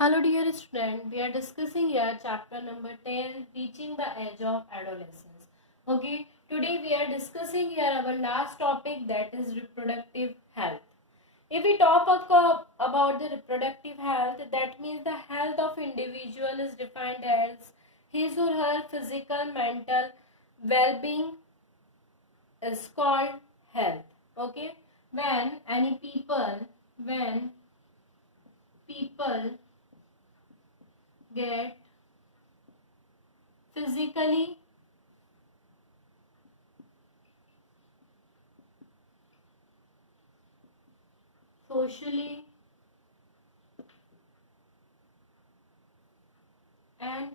Hello dear student, we are discussing here chapter number 10, reaching the age of adolescence. Okay, today we are discussing here our last topic, that is reproductive health. If we talk about the reproductive health, that means the health of individual is defined as his or her physical, mental well-being is called health. Okay, when people get physically, socially and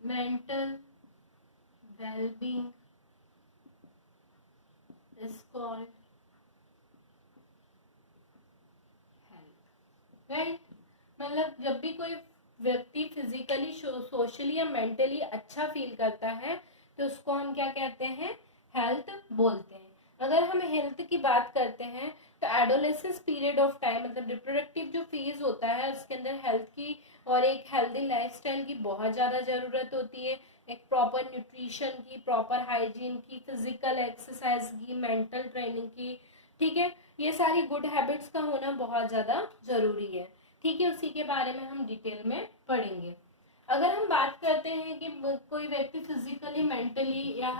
mental well-being is called health, right. मतलब जब भी कोई व्यक्ति physically, socially या mentally अच्छा feel करता है तो उसको हम क्या कहते हैं, हेल्थ बोलते हैं। अगर हम हेल्थ की बात करते हैं तो एडोलेसेंस पीरियड ऑफ टाइम, मतलब रिप्रोडक्टिव जो फेज होता है उसके अंदर हेल्थ की और एक हेल्दी लाइफस्टाइल की बहुत ज़्यादा ज़रूरत होती है। एक प्रॉपर न्यूट्रिशन की, प्रॉपर हाइजीन की, फिजिकल एक्सरसाइज की, मेंटल ट्रेनिंग की, ठीक है। ये सारी गुड हैबिट्स का होना बहुत ज़्यादा ज़रूरी है, ठीक है। उसी के बारे में हम डिटेल में पढ़ेंगे। अगर हम बात करते हैं कि कोई व्यक्ति फिजिकली, मेंटली या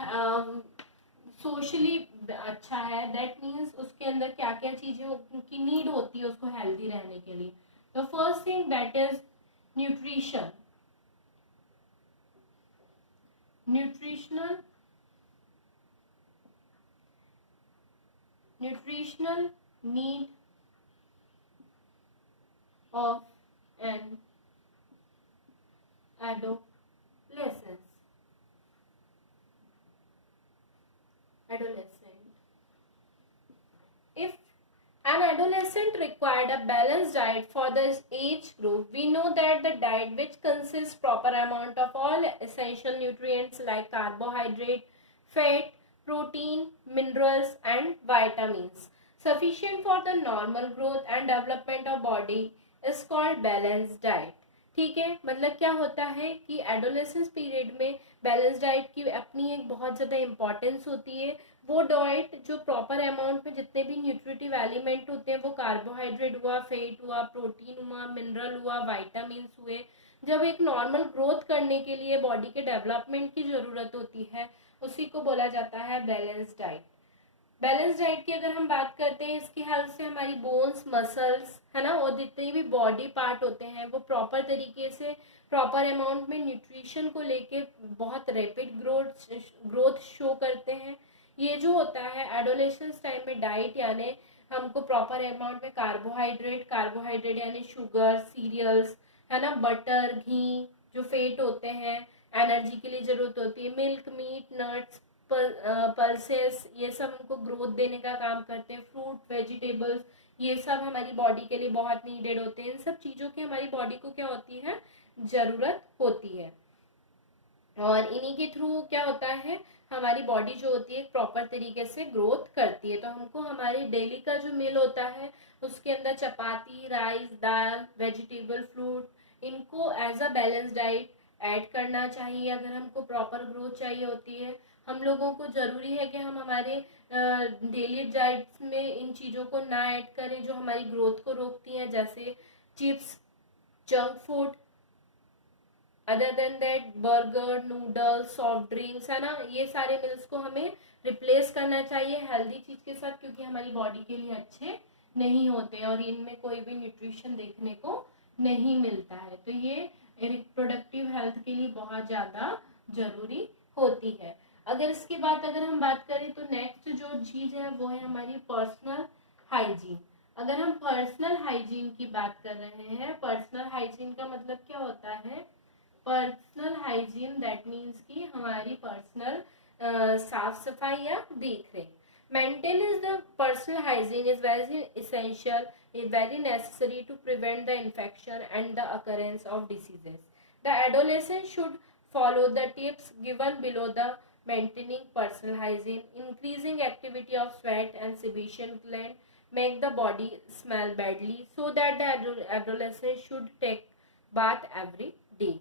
सोशली अच्छा है, दैट मीन्स उसके अंदर क्या क्या चीज़ें की नीड होती है उसको हेल्दी रहने के लिए। The first thing that is nutrition. Nutritional need of an adolescent. If an adolescent required a balanced diet for this age group, we know that the diet which consists proper amount of all essential nutrients like carbohydrate, fat, protein, minerals and vitamins sufficient for the normal growth and development of body is called balanced diet. ठीक है, मतलब क्या होता है कि adolescence period में balance diet की अपनी एक बहुत ज़्यादा इंपॉर्टेंस होती है। वो डाइट जो प्रॉपर अमाउंट में जितने भी न्यूट्रिटिव एलिमेंट होते हैं, वो कार्बोहाइड्रेट हुआ, फैट हुआ, प्रोटीन हुआ, मिनरल हुआ, वाइटामिन्स हुए, जब एक नॉर्मल ग्रोथ करने के लिए बॉडी के डेवलपमेंट की ज़रूरत होती है, उसी को बोला जाता है बैलेंस डाइट। बैलेंस डाइट की अगर हम बात करते हैं, इसकी हेल्प से हमारी बोन्स, मसल्स है ना, और जितने भी बॉडी पार्ट होते हैं वो प्रॉपर तरीके से, प्रॉपर अमाउंट में न्यूट्रिशन को लेके बहुत रैपिड ग्रोथ शो करते हैं। ये जो होता है एडोलेसेंस टाइम में डाइट, यानी हमको प्रॉपर अमाउंट में कार्बोहाइड्रेट यानी शुगर, सीरियल्स है ना, बटर, घी, जो फेट होते हैं एनर्जी के लिए जरूरत होती है, मिल्क, मीट, नट्स, पल्सेस, ये सब हमको ग्रोथ देने का काम करते हैं। फ्रूट, वेजिटेबल्स, ये सब हमारी बॉडी के लिए बहुत नीडेड होते हैं। इन सब चीज़ों की हमारी बॉडी को क्या होती है, ज़रूरत होती है, और इन्हीं के थ्रू क्या होता है, हमारी बॉडी जो होती है प्रॉपर तरीके से ग्रोथ करती है। तो हमको हमारे डेली का जो मील होता है उसके अंदर चपाती, राइस, दाल, वेजिटेबल, फ्रूट, इनको as a balance diet add करना चाहिए अगर हमको प्रॉपर ग्रोथ चाहिए होती है। हम लोगों को ज़रूरी है कि हम हमारे डेली डाइट्स में इन चीज़ों को ना ऐड करें जो हमारी ग्रोथ को रोकती हैं, जैसे chips, junk food, other than that burger, noodles, soft drinks है ना, ये सारे मील्स को हमें रिप्लेस करना चाहिए हेल्दी चीज़ के साथ, क्योंकि हमारी बॉडी के लिए अच्छे नहीं होते और इनमें कोई भी न्यूट्रिशन देखने को नहीं मिलता है। तो ये रिप्रोडक्टिव हेल्थ के लिए बहुत ज़्यादा ज़रूरी होती है। अगर इसके बाद अगर हम बात करें तो नेक्स्ट जो चीज़ है वो है हमारी पर्सनल हाइजीन। अगर हम पर्सनल हाइजीन की बात कर रहे हैं, पर्सनल हाइजीन का मतलब क्या होता है, पर्सनल हाइजीन दैट मीन्स कि हमारी पर्सनल साफ सफाई या देख रेख। Maintenance the personal hygiene is very essential, is very necessary to prevent the infection and the occurrence of diseases. The adolescent should follow the tips given below the maintaining personal hygiene: increasing activity of sweat and sebation gland, make the body smell badly, so that the adolescent should take bath every day.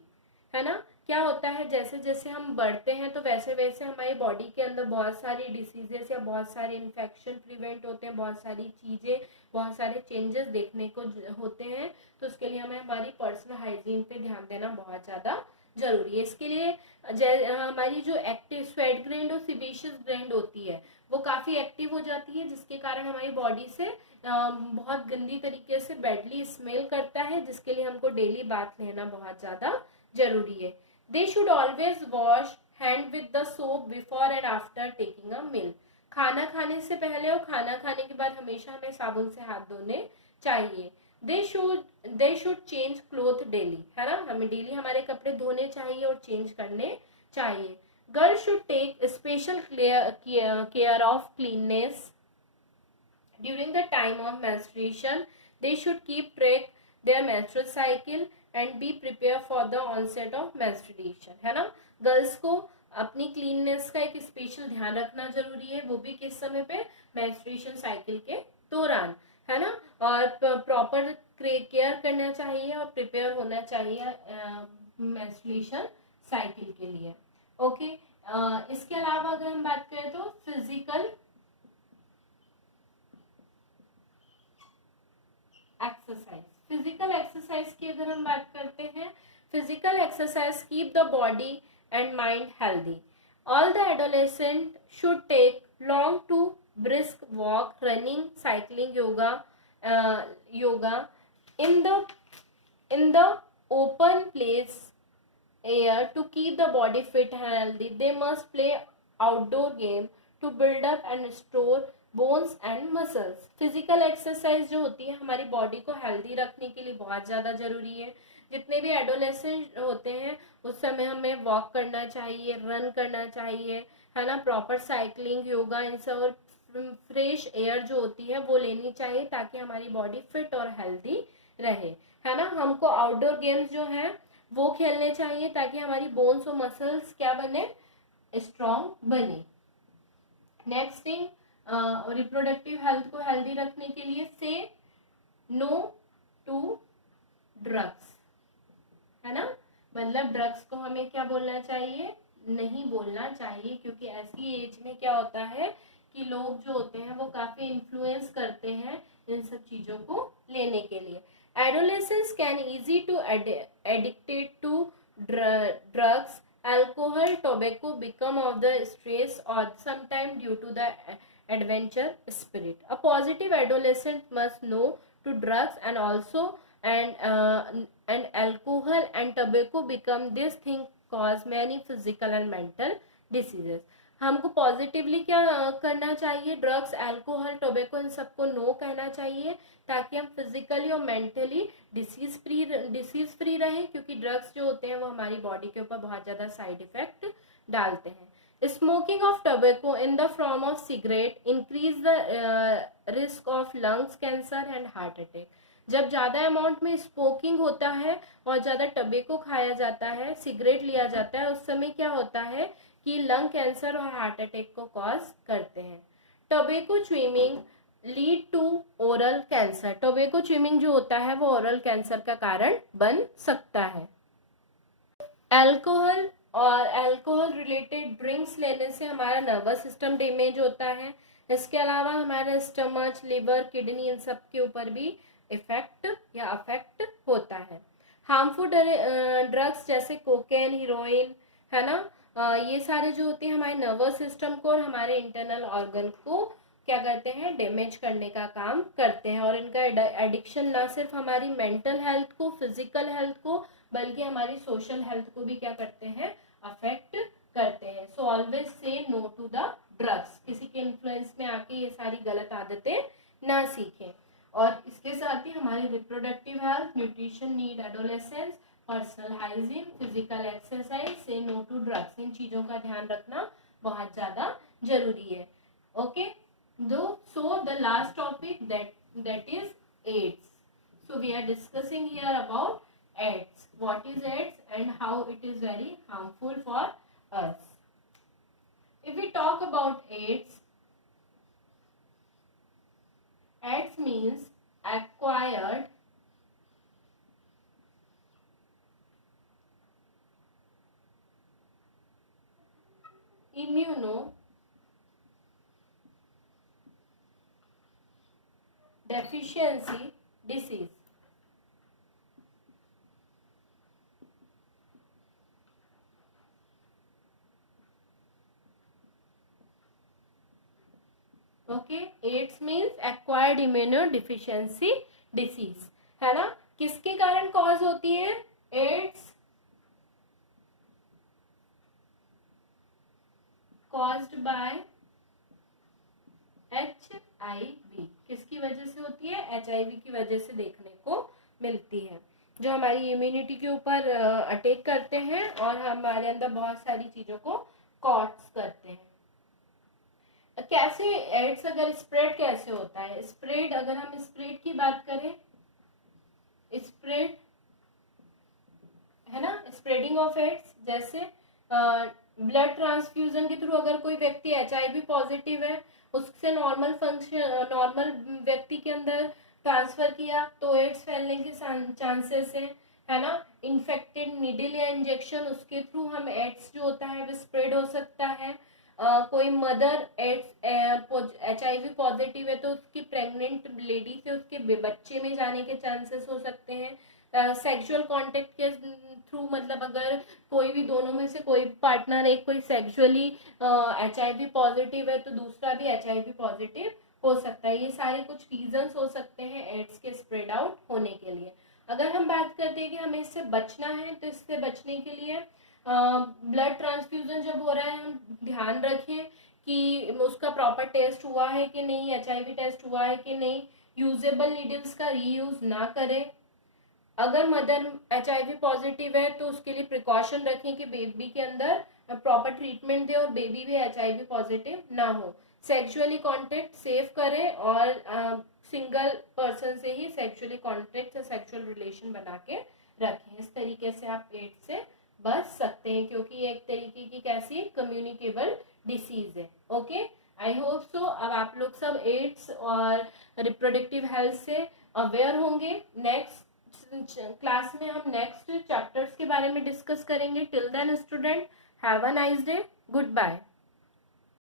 है ना? क्या होता है, जैसे जैसे हम बढ़ते हैं तो वैसे वैसे हमारी बॉडी के अंदर बहुत सारी डिसीजेस या बहुत सारे इन्फेक्शन प्रिवेंट होते हैं, बहुत सारी चीज़ें, बहुत सारे चेंजेस देखने को होते हैं। तो उसके लिए हमें हमारी पर्सनल हाइजीन पे ध्यान देना बहुत ज़्यादा जरूरी है। इसके लिए हमारी जो एक्टिव स्वेट ग्लैंड और सीबेशियस ग्लैंड होती है वो काफ़ी एक्टिव हो जाती है, जिसके कारण हमारी बॉडी से बहुत गंदी तरीके से बैडली स्मेल करता है, जिसके लिए हमको डेली बाथ लेना बहुत ज़्यादा जरूरी है। They should always wash hand with the soap before and after taking a meal. खाना खाने से पहले और खाना खाने के बाद हमेशा हमें साबुन से हाथ धोने चाहिए। They should change cloth daily, है ना? हमें डेली हमारे कपड़े धोने चाहिए और चेंज करने चाहिए। Girl should take special care of cleanness during the time of menstruation. They should keep track their menstrual cycle and be prepared for the onset of menstruation. है ना? गर्ल्स को अपनी क्लीननेस का एक स्पेशल ध्यान रखना जरूरी है, वो भी किस समय पे? मेंस्ट्रुएशन साइकिल के दौरान, है ना? और प्रॉपर केयर करना चाहिए और प्रिपेयर होना चाहिए मेंस्ट्रुएशन साइकिल के लिए। ओके, इसके अलावा अगर हम बात करें तो फिजिकल एक्सरसाइज, फिजिकल एक्सरसाइज की अगर हम बात करते हैं, physical exercise keep the body and mind healthy. All the adolescent should take long to brisk walk, running, cycling, yoga in the open place air to keep the body fit and healthy. They must play outdoor game to build up and store bones and muscles. Physical exercise जो होती है हमारी body को healthy रखने के लिए बहुत ज़्यादा ज़रूरी है। जितने भी एडोलेसेंट होते हैं उस समय हमें वॉक करना चाहिए, रन करना चाहिए, है ना? प्रॉपर साइकिलिंग, योगा, इन सब, और फ्रेश एयर जो होती है वो लेनी चाहिए ताकि हमारी बॉडी फिट और हेल्दी रहे, है ना? हमको आउटडोर गेम्स जो हैं वो खेलने चाहिए ताकि हमारी बोन्स और मसल्स क्या बने? स्ट्रॉन्ग बने। नेक्स्ट थिंग, रिप्रोडक्टिव हेल्थ को हेल्दी रखने के लिए से नो टू ड्रग्स, है ना? मतलब ड्रग्स को हमें क्या बोलना चाहिए? नहीं बोलना चाहिए, क्योंकि ऐसी एज में क्या होता है कि लोग जो होते हैं वो काफी इन्फ्लुएंस करते हैं इन सब चीजों को लेने के लिए। Adolescence can easy to addicted to drugs, alcohol, tobacco become of the stress or sometime due to the adventure spirit. A positive adolescent must know to drugs and also and alcohol and tobacco become this thing cause many physical and mental diseases. हमको positively क्या करना चाहिए? Drugs, alcohol, tobacco, इन सबको no कहना चाहिए ताकि हम physically और मेंटली डिसीज फ्री रहें, क्योंकि ड्रग्स जो होते हैं वो हमारी बॉडी के ऊपर बहुत ज़्यादा साइड इफेक्ट डालते हैं। Smoking of tobacco in the form of cigarette increase the risk of lungs cancer and heart attack. जब ज़्यादा अमाउंट में स्मोकिंग होता है और ज़्यादा टोबैको खाया जाता है, सिगरेट लिया जाता है, उस समय क्या होता है कि लंग कैंसर और हार्ट अटैक को कॉज करते हैं। Tobacco chewing lead to oral cancer. Tobacco chewing जो होता है वो ओरल कैंसर का कारण बन सकता है। अल्कोहल और अल्कोहल रिलेटेड ड्रिंक्स लेने से हमारा नर्वस सिस्टम डैमेज होता है। इसके अलावा हमारा स्टमच, लिवर, किडनी, इन सब के ऊपर भी इफेक्ट या अफेक्ट होता है। हार्मफुल ड्रग्स जैसे कोकेन, हीरोइन, है ना, ये सारे जो होते हैं हमारे नर्वस सिस्टम को और हमारे इंटरनल ऑर्गन को क्या करते हैं? डैमेज करने का काम करते हैं। और इनका एडिक्शन ना सिर्फ हमारी मेंटल हेल्थ को, फिजिकल हेल्थ को, बल्कि हमारी सोशल हेल्थ को भी क्या करते हैं? अफेक्ट करते हैं। So always say no to the drugs. किसी के इन्फ्लुएंस में आके ये सारी गलत आदतें ना सीखें। और इसके साथ ही हमारी reproductive health, nutrition need, adolescence, personal hygiene, physical exercise, से नो टू ड्रग्स, इन चीजों का ध्यान रखना बहुत ज्यादा जरूरी है। Okay, so the last topic that is AIDS. So we are discussing here about AIDS. What is AIDS and how it is very harmful for us. If we talk about AIDS AIDS means acquired immunodeficiency disease. Okay, AIDS means acquired immunodeficiency disease, है ना। किसके कारण cause होती है ads? Caused by HIV। किसकी वजह से होती है? HIV की वजह से देखने को मिलती है, जो हमारी इम्यूनिटी के ऊपर अटैक करते हैं और हमारे अंदर बहुत सारी चीजों को कॉज करते हैं। कैसे एड्स अगर स्प्रेड कैसे होता है? स्प्रेड, अगर हम स्प्रेड की बात करें, स्प्रेड है ना, स्प्रेडिंग ऑफ एड्स, जैसे ब्लड ट्रांसफ्यूजन के थ्रू अगर कोई व्यक्ति HIV पॉजिटिव है, उससे नॉर्मल फंक्शन, नॉर्मल व्यक्ति के अंदर ट्रांसफर किया तो एड्स फैलने के चांसेस है ना। इन्फेक्टेड नीडल या इंजेक्शन, उसके थ्रू हम एड्स जो होता है वो स्प्रेड हो सकता है। कोई मदर एड्स HIV पॉजिटिव है तो उसकी प्रेग्नेंट लेडी से उसके बच्चे में जाने के चांसेस हो सकते हैं। सेक्सुअल कांटेक्ट के थ्रू, मतलब अगर कोई भी दोनों में से कोई पार्टनर, एक कोई सेक्सुअली HIV पॉजिटिव है तो दूसरा भी HIV पॉजिटिव हो सकता है। ये सारे कुछ रीजंस हो सकते हैं एड्स के स्प्रेड आउट होने के लिए। अगर हम बात करते हैं कि हमें इससे बचना है, तो इससे बचने के लिए ब्लड ट्रांसफ्यूजन जब हो रहा है, हम ध्यान रखें कि उसका प्रॉपर टेस्ट हुआ है कि नहीं, HIV टेस्ट हुआ है कि नहीं। यूजेबल नीडल्स का रीयूज ना करें। अगर मदर HIV पॉजिटिव है तो उसके लिए प्रिकॉशन रखें कि बेबी के अंदर प्रॉपर ट्रीटमेंट दे और बेबी भी HIV पॉजिटिव ना हो। सेक्सुअली कांटेक्ट सेव करें और सिंगल पर्सन से ही सेक्सुअली कांटेक्ट, सेक्सुअल रिलेशन बना के रखें। इस तरीके से आप एड्स से बच सकते हैं, क्योंकि ये एक तरीके की कैसी कम्युनिकेबल डिसीज है। ओके, आई होप सो अब आप लोग सब एड्स और रिप्रोडक्टिव हेल्थ से अवेयर होंगे। नेक्स्ट क्लास में हम नेक्स्ट चैप्टर्स के बारे में डिस्कस करेंगे। Till then student, have a nice day, good bye.